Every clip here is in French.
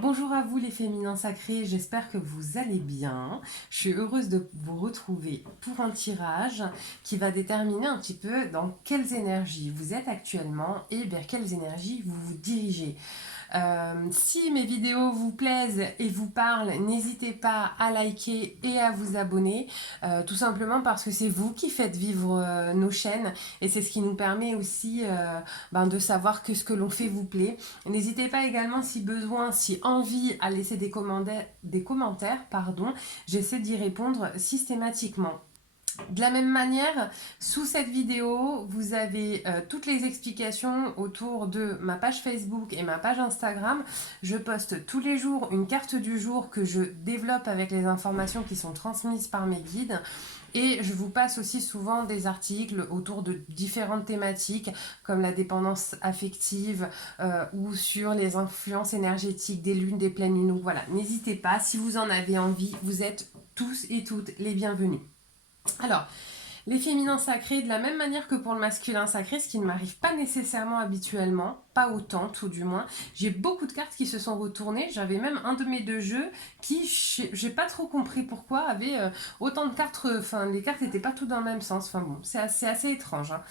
Bonjour à vous les féminins sacrés, j'espère que vous allez bien. Je suis heureuse de vous retrouver pour un tirage qui va déterminer un petit peu dans quelles énergies vous êtes actuellement et vers quelles énergies vous vous dirigez. Si mes vidéos vous plaisent et vous parlent, n'hésitez pas à liker et à vous abonner, tout simplement parce que c'est vous qui faites vivre nos chaînes et c'est ce qui nous permet aussi de savoir que ce que l'on fait vous plaît. N'hésitez pas également si besoin, si envie à laisser des commentaires, pardon, j'essaie d'y répondre systématiquement. De la même manière, sous cette vidéo, vous avez toutes les explications autour de ma page Facebook et ma page Instagram. Je poste tous les jours une carte du jour que je développe avec les informations qui sont transmises par mes guides. Et je vous passe aussi souvent des articles autour de différentes thématiques comme la dépendance affective ou sur les influences énergétiques des lunes, des pleines lunes. Donc voilà, n'hésitez pas, si vous en avez envie, vous êtes tous et toutes les bienvenus. Alors, les féminins sacrés, de la même manière que pour le masculin sacré, ce qui ne m'arrive pas nécessairement habituellement, pas autant tout du moins. J'ai beaucoup de cartes qui se sont retournées. J'avais même un de mes deux jeux qui, j'ai pas trop compris pourquoi, avait autant de cartes. Enfin, les cartes n'étaient pas toutes dans le même sens. Enfin bon, c'est assez étrange. Hein.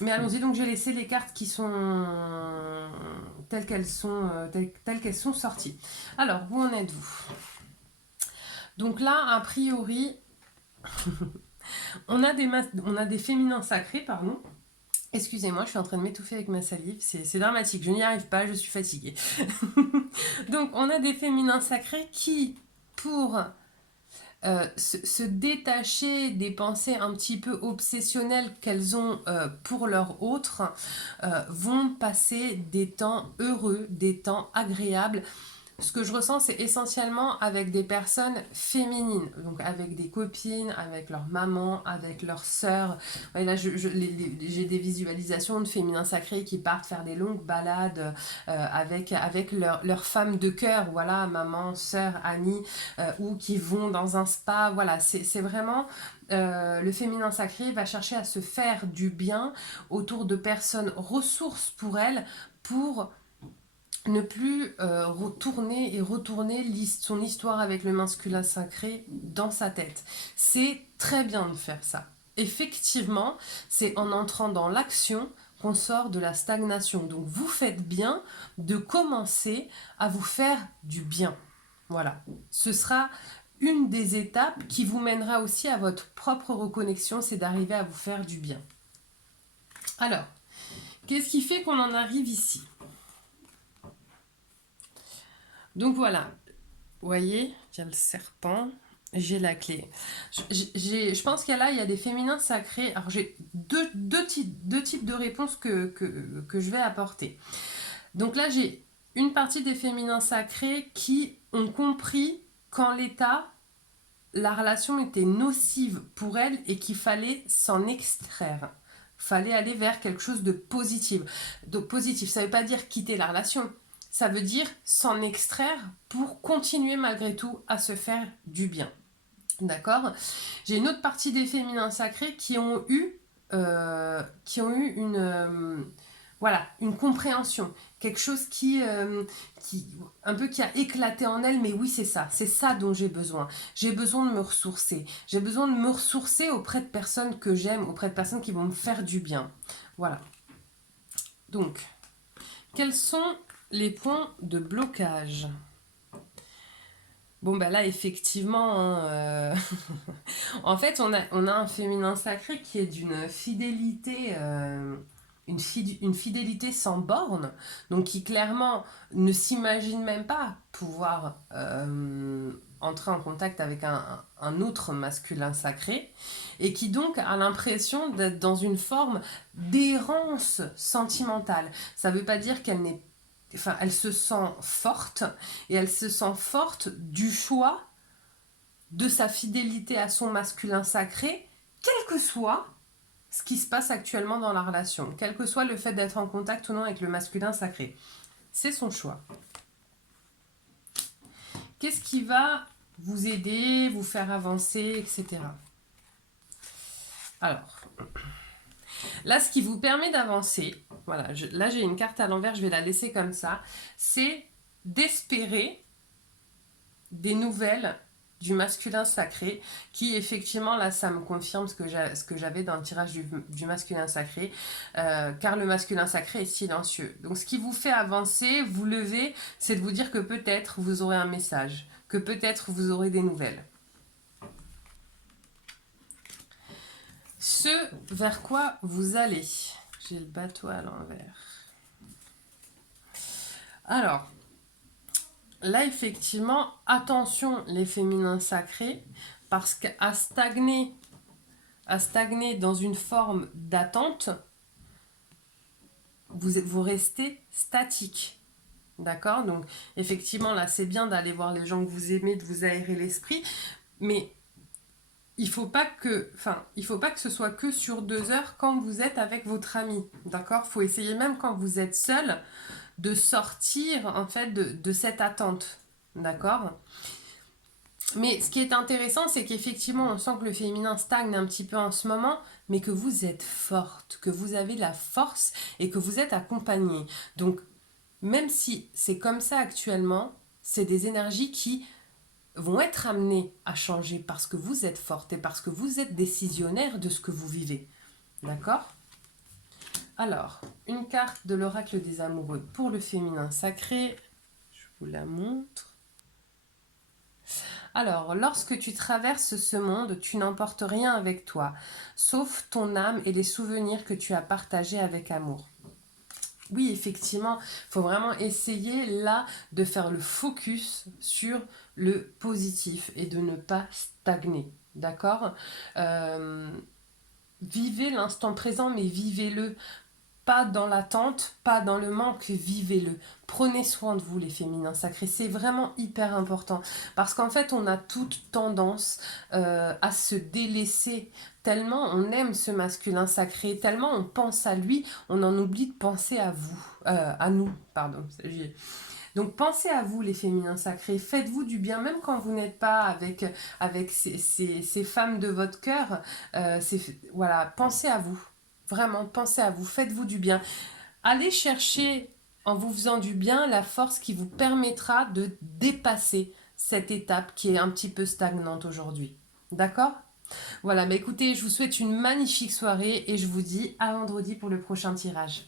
Mais allons-y, donc j'ai laissé les cartes qui sont telles qu'elles sont sorties. Alors, où en êtes-vous? Donc là, a priori, on a des féminins sacrés, pardon. Excusez-moi, je suis en train de m'étouffer avec ma salive, c'est dramatique, je n'y arrive pas, je suis fatiguée. Donc on a des féminins sacrés qui, pour se détacher des pensées un petit peu obsessionnelles qu'elles ont pour leur autre, vont passer des temps heureux, des temps agréables. Ce que je ressens, c'est essentiellement avec des personnes féminines, donc avec des copines, avec leur maman, avec leurs sœurs. Ouais, là, j'ai des visualisations de féminins sacrés qui partent faire des longues balades avec leur femme de cœur, voilà, maman, sœur, amie, ou qui vont dans un spa. Voilà, c'est vraiment le féminin sacré va chercher à se faire du bien autour de personnes ressources pour elle, pour ne plus retourner son histoire avec le masculin sacré dans sa tête. C'est très bien de faire ça. Effectivement, c'est en entrant dans l'action qu'on sort de la stagnation. Donc vous faites bien de commencer à vous faire du bien. Voilà. Ce sera une des étapes qui vous mènera aussi à votre propre reconnexion, c'est d'arriver à vous faire du bien. Alors, qu'est-ce qui fait qu'on en arrive ici? Donc voilà, vous voyez, il y a le serpent, j'ai la clé. Je pense qu'il y a là, il y a des féminins sacrés. Alors j'ai deux types de réponses que je vais apporter. Donc là, j'ai une partie des féminins sacrés qui ont compris qu'en l'état, la relation était nocive pour elles et qu'il fallait s'en extraire. Fallait aller vers quelque chose de positif. Donc positif, ça ne veut pas dire quitter la relation. Ça veut dire s'en extraire pour continuer malgré tout à se faire du bien. D'accord? J'ai une autre partie des féminins sacrés qui ont eu une compréhension, quelque chose qui a éclaté en elle, mais oui, c'est ça dont j'ai besoin. J'ai besoin de me ressourcer. J'ai besoin de me ressourcer auprès de personnes que j'aime, auprès de personnes qui vont me faire du bien. Voilà. Donc, quels sont les points de blocage? Bon, bah là, effectivement, hein, en fait, on a un féminin sacré qui est d'une fidélité, une fidélité sans borne, donc qui clairement ne s'imagine même pas pouvoir entrer en contact avec un autre masculin sacré, et qui donc a l'impression d'être dans une forme d'errance sentimentale. Ça ne veut pas dire qu'elle n'est Enfin, elle se sent forte, et elle se sent forte du choix de sa fidélité à son masculin sacré, quel que soit ce qui se passe actuellement dans la relation, quel que soit le fait d'être en contact ou non avec le masculin sacré. C'est son choix. Qu'est-ce qui va vous aider, vous faire avancer, etc. Alors, Là, ce qui vous permet d'avancer, voilà, là j'ai une carte à l'envers, je vais la laisser comme ça, c'est d'espérer des nouvelles du masculin sacré, qui effectivement, là, ça me confirme ce que j'avais dans le tirage du masculin sacré, car le masculin sacré est silencieux. Donc, ce qui vous fait avancer, vous lever, c'est de vous dire que peut-être vous aurez un message, que peut-être vous aurez des nouvelles. Ce vers quoi vous allez. J'ai le bateau à l'envers. Alors, là, effectivement, attention les féminins sacrés, parce qu'à stagner, dans une forme d'attente, vous restez statique. D'accord? Donc, effectivement, là, c'est bien d'aller voir les gens que vous aimez, de vous aérer l'esprit, mais il faut pas que ce soit que sur 2 heures quand vous êtes avec votre ami. D'accord? Il faut essayer, même quand vous êtes seul, de sortir en fait de cette attente. D'accord? Mais ce qui est intéressant, c'est qu'effectivement, on sent que le féminin stagne un petit peu en ce moment, mais que vous êtes forte, que vous avez la force et que vous êtes accompagnée. Donc, même si c'est comme ça actuellement, c'est des énergies qui vont être amenées à changer parce que vous êtes forte et parce que vous êtes décisionnaire de ce que vous vivez. D'accord? Alors, une carte de l'oracle des amoureux pour le féminin sacré. Je vous la montre. Alors, lorsque tu traverses ce monde, tu n'emportes rien avec toi, sauf ton âme et les souvenirs que tu as partagés avec amour. Oui, effectivement, il faut vraiment essayer là de faire le focus sur le positif et de ne pas stagner. D'accord? Euh, Vivez l'instant présent, mais vivez-le. Pas dans l'attente, pas dans le manque, vivez-le. Prenez soin de vous, les féminins sacrés. C'est vraiment hyper important. Parce qu'en fait, on a toute tendance à se délaisser. Tellement on aime ce masculin sacré, tellement on pense à lui, on en oublie de penser à vous. À nous, pardon. Donc pensez à vous, les féminins sacrés. Faites-vous du bien, même quand vous n'êtes pas avec ces femmes de votre cœur. Voilà, pensez à vous. Vraiment, pensez à vous, faites-vous du bien. Allez chercher, en vous faisant du bien, la force qui vous permettra de dépasser cette étape qui est un petit peu stagnante aujourd'hui. D'accord? Voilà, mais écoutez, je vous souhaite une magnifique soirée et je vous dis à vendredi pour le prochain tirage.